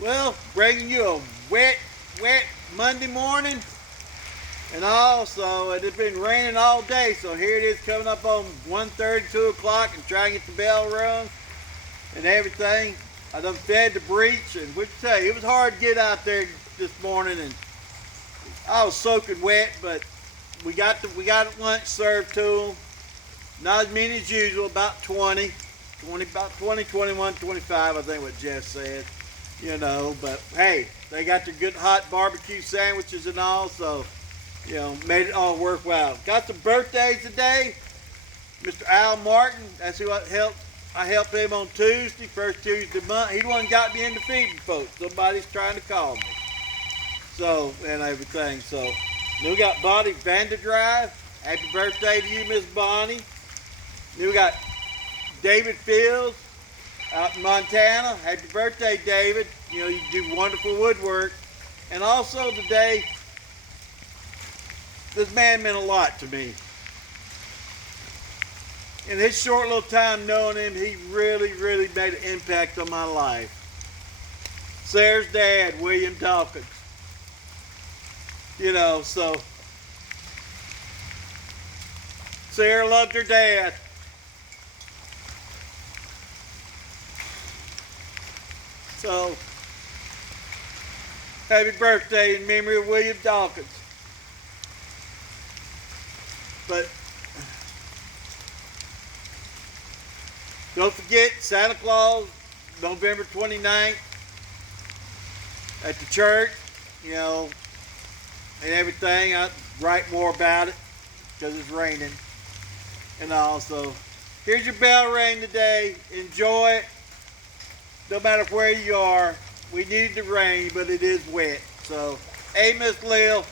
Well, bringing you a wet Monday morning. And also, it has been raining all day, so here it is coming up on 1:30, 2 o'clock, and trying to get the bell rung and everything. I done fed the breech, and what you say, it was hard to get out there this morning, and I was soaking wet, but we got lunch served to them. Not as many as usual, about 20, about 20, 21, 25, I think what Jess said. But hey, they got their good hot barbecue sandwiches and all, so made it all worthwhile. Got some birthdays today. Mr. Al Martin, that's who I helped him on Tuesday, first Tuesday of the month. He the one got me into feeding folks. Somebody's trying to call me. So, and everything. So, then we got Bonnie Vanderdrive. Happy birthday to you, Miss Bonnie. Then we got David Fields out in Montana. Happy birthday, David. You do wonderful woodwork. And also today, this man meant a lot to me. In his short little time knowing him, he really, really made an impact on my life. Sarah's dad, William Dawkins. So Sarah loved her dad. So, happy birthday in memory of William Dawkins. But don't forget Santa Claus, November 29th at the church, and everything. I'll write more about it because it's raining. And also, here's your bell ring today. Enjoy it. No matter where you are, we needed the rain, but it is wet. So, hey, Miss Lil.